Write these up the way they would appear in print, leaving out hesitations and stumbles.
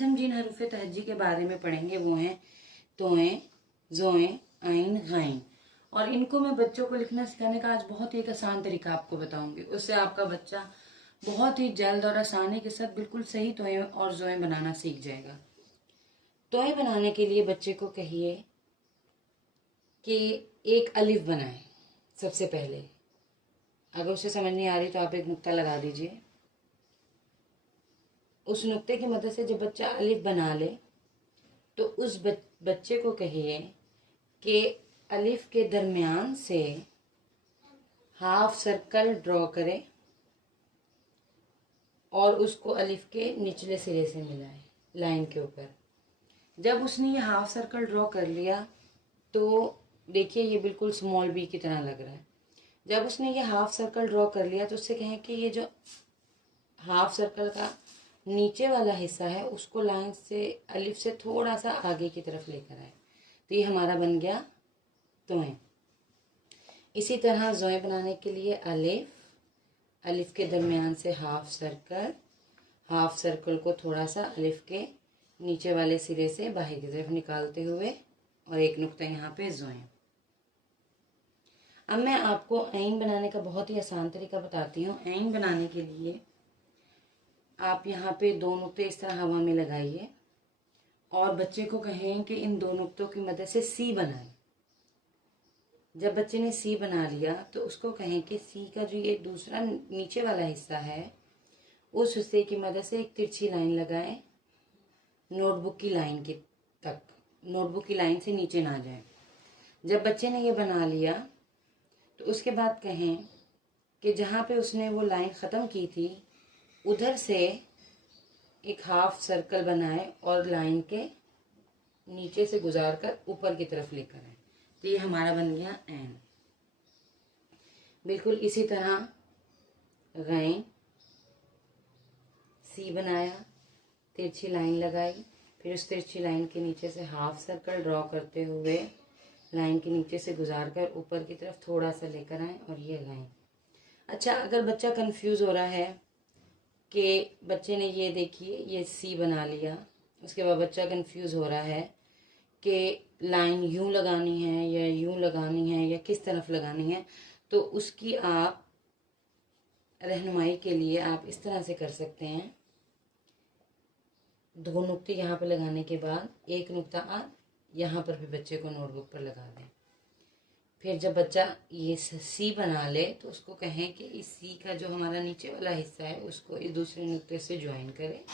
आज हम जिन हरूफ तहज्जी के बारे में पढ़ेंगे वो हैं तोएं, जोएं, आइन, गाइन। और इनको मैं बच्चों को लिखना सिखाने का आज बहुत ही एक आसान तरीका आपको बताऊंगी। उससे आपका बच्चा बहुत ही जल्द और आसानी के साथ बिल्कुल सही तोएं और जोएं बनाना सीख जाएगा। तोएं बनाने के लिए बच्चे को कहिए कि एक अलिफ बनाए। सबसे पहले अगर उसे समझ नहीं आ रही तो आप एक नुक्ता लगा दीजिए। उस नुक्ते की मदद से जब बच्चा अलिफ बना ले तो उस बच्चे को कहिए कि अलिफ के दरमियान से हाफ सर्कल ड्रॉ करे और उसको अलिफ के निचले सिरे से मिलाए लाइन के ऊपर। जब उसने ये हाफ सर्कल ड्रॉ कर लिया तो देखिए ये बिल्कुल स्मॉल बी की तरह लग रहा है। जब उसने ये हाफ सर्कल ड्रॉ कर लिया तो उससे कहें कि ये जो हाफ सर्कल का नीचे वाला हिस्सा है उसको लाइन से अलिफ से थोड़ा सा आगे की तरफ लेकर आए। तो ये हमारा बन गया तोएं। इसी तरह जोएं बनाने के लिए अलिफ के दरमियान से हाफ सर्कल को थोड़ा सा अलिफ के नीचे वाले सिरे से बाहर की तरफ निकालते हुए और एक नुक्ता यहाँ पे जोएं। अब मैं आपको आइन बनाने का बहुत ही आसान तरीका बताती हूँ। आइन बनाने के लिए आप यहाँ पे दो नुक्ते इस तरह हवा में लगाइए और बच्चे को कहें कि इन दो नुक्तों की मदद से सी बनाए। जब बच्चे ने सी बना लिया तो उसको कहें कि सी का जो ये दूसरा नीचे वाला हिस्सा है उस हिस्से की मदद से एक तिरछी लाइन लगाएं नोटबुक की लाइन की तक, नोटबुक की लाइन से नीचे ना जाए। जब बच्चे ने ये बना लिया तो उसके बाद कहें कि जहाँ पे उसने वो लाइन ख़त्म की थी उधर से एक हाफ सर्कल बनाए और लाइन के नीचे से गुजार कर ऊपर की तरफ लेकर आए। तो ये हमारा बन गया ऐन। बिल्कुल इसी तरह गैन, सी बनाया, तिरछी लाइन लगाई, फिर उस तिरछी लाइन के नीचे से हाफ सर्कल ड्रॉ करते हुए लाइन के नीचे से गुजार कर ऊपर की तरफ थोड़ा सा लेकर आए और ये गैन। अच्छा, अगर बच्चा कंफ्यूज हो रहा है कि बच्चे ने ये देखिए ये सी बना लिया, उसके बाद बच्चा कंफ्यूज हो रहा है कि लाइन यूं लगानी है या यूं लगानी है या किस तरफ लगानी है, तो उसकी आप रहनुमाई के लिए आप इस तरह से कर सकते हैं। दो नुक्ते यहाँ पर लगाने के बाद एक नुक्ता आप यहाँ पर भी बच्चे को नोटबुक पर लगा दें। फिर जब बच्चा ये सी बना ले तो उसको कहें कि इस सी का जो हमारा नीचे वाला हिस्सा है उसको इस दूसरे नुक्ते से ज्वाइन करें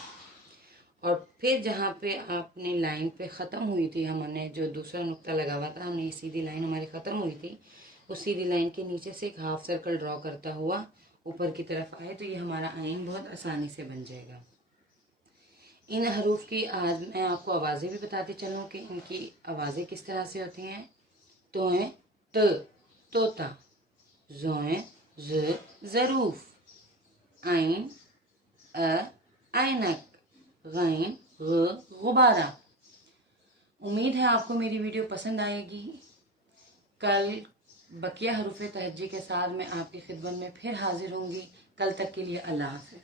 और फिर जहाँ पे आपने लाइन पे ख़त्म हुई थी, हमने जो दूसरा नुक्ता लगा हुआ था, हमने ये सीधी लाइन हमारी ख़त्म हुई थी, उस सीधी लाइन के नीचे से एक हाफ सर्कल ड्रॉ करता हुआ ऊपर की तरफ आए तो ये हमारा आइन बहुत आसानी से बन जाएगा। इन हरूफ की आज मैं आपको आवाज़ें भी बताते चलूँ कि इनकी आवाज़ें किस तरह से होती हैं। तोएं त, तोता, जोएं ज, ज़रूफ, आइन ऐनक, गैन ग, गुब्बारा। उम्मीद है आपको मेरी वीडियो पसंद आएगी। कल बकिया हरूफ तहज्जी के साथ मैं आपकी खिदमत में फिर हाजिर होंगी। कल तक के लिए अल्लाह हाफ़िज़।